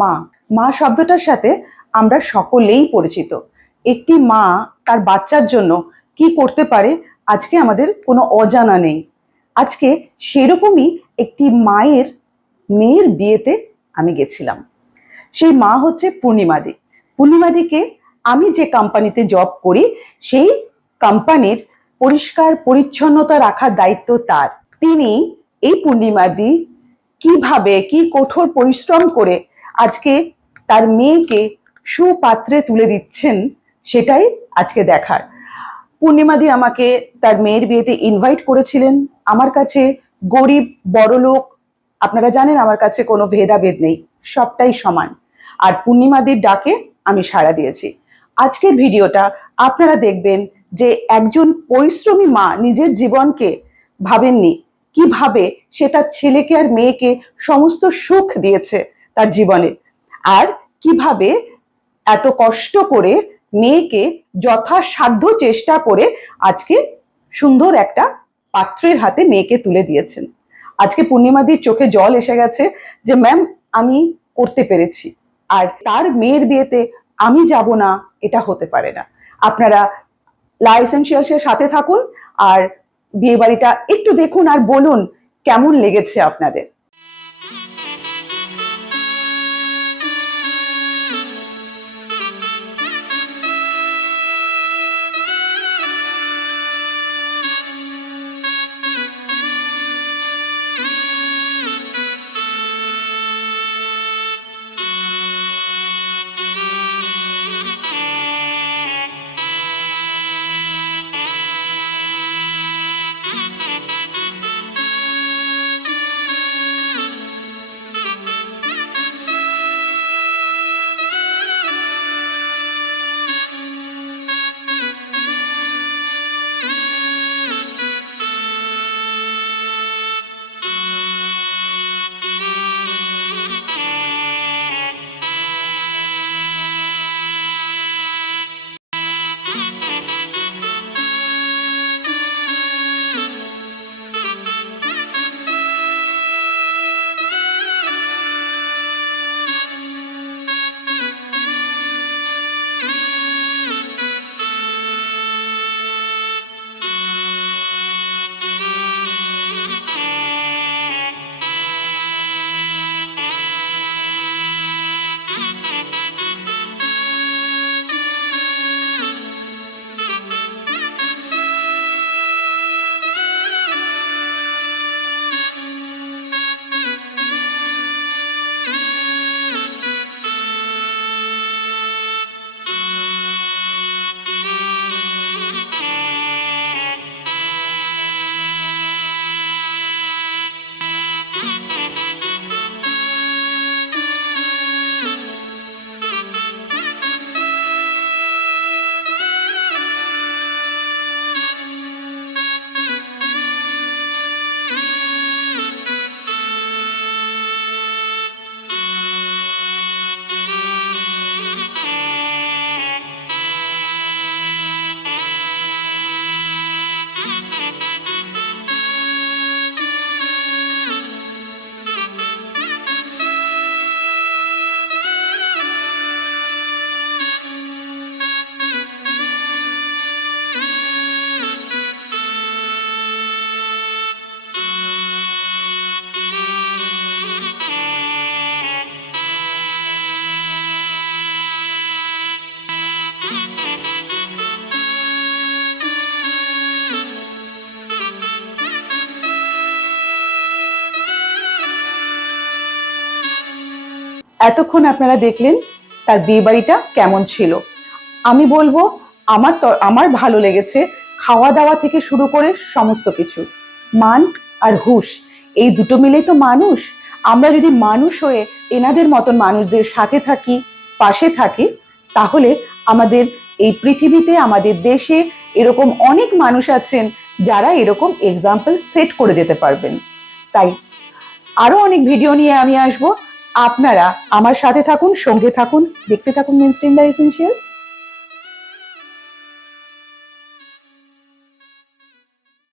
মা মা শব্দটার সাথে আমরা সকলেই পরিচিত। একটি মা তার বাচ্চার জন্য কি করতে পারে আজকে আমাদের কোনো অজানা নেই। আজকে সেরকমই একটি মেয়ের বিয়েতে আমি গেছিলাম। সেই মা হচ্ছে পূর্ণিমাদি। পূর্ণিমাদিকে আমি যে কোম্পানিতে জব করি সেই কোম্পানির পরিষ্কার পরিচ্ছন্নতা রাখার দায়িত্ব তার। তিনি এই পূর্ণিমাদি কিভাবে কি কঠোর পরিশ্রম করে আজকে তার মেয়েকে সুপাত্রে তুলে দিচ্ছেন সেটাই আজকে দেখার। পূর্ণিমাদি আমাকে তার মেয়ের বিয়েতে ইনভাইট করেছিলেন। আমার কাছে গরিব বড়লোক আপনারা জানেন আমার কাছে কোনো ভেদাভেদ নেই, সবটাই সমান। আর পূর্ণিমাদির ডাকে আমি সাড়া দিয়েছি। আজকের ভিডিওটা আপনারা দেখবেন যে একজন পরিশ্রমী মা নিজের জীবনকে ভাবেননি, কিভাবে সে তার ছেলেকে আর মেয়েকে সমস্ত সুখ দিয়েছে তার জীবনে, আর কিভাবে এত কষ্ট করে মেয়েকে যথাসাধ্য চেষ্টা করে আজকে সুন্দর একটা পাত্রের হাতে মেয়েকে তুলে দিয়েছেন। আজকে পূর্ণিমাদির চোখে জল এসে গেছে যে ম্যাম আমি করতে পেরেছি, আর তার মেয়ের বিয়েতে আমি যাব না এটা হতে পারে না। আপনারা লা এসেনশিয়ালসের সাথে থাকুন আর বিয়ে বাড়িটা একটু দেখুন আর বলুন কেমন লেগেছে আপনাদের। এতক্ষণ আপনারা দেখলেন তার বিয়ে বাড়িটা কেমন ছিল। আমি বলবো আমার ভালো লেগেছে, খাওয়া দাওয়া থেকে শুরু করে সমস্ত কিছু। মান আর হুশ এই দুটো মিলেই তো মানুষ। আমরা যদি মানুষ হয়ে এনাদের মতন মানুষদের সাথে থাকি, পাশে থাকি, তাহলে আমাদের এই পৃথিবীতে আমাদের দেশে এরকম অনেক মানুষ আছেন যারা এরকম এক্সাম্পল সেট করে যেতে পারবেন। তাই আরো অনেক ভিডিও নিয়ে আমি আসবো। আপনারা আমার সাথে থাকুন, সঙ্গে থাকুন, দেখতে থাকুন মেনস্ট্রিম লা এসেনশিয়ালস।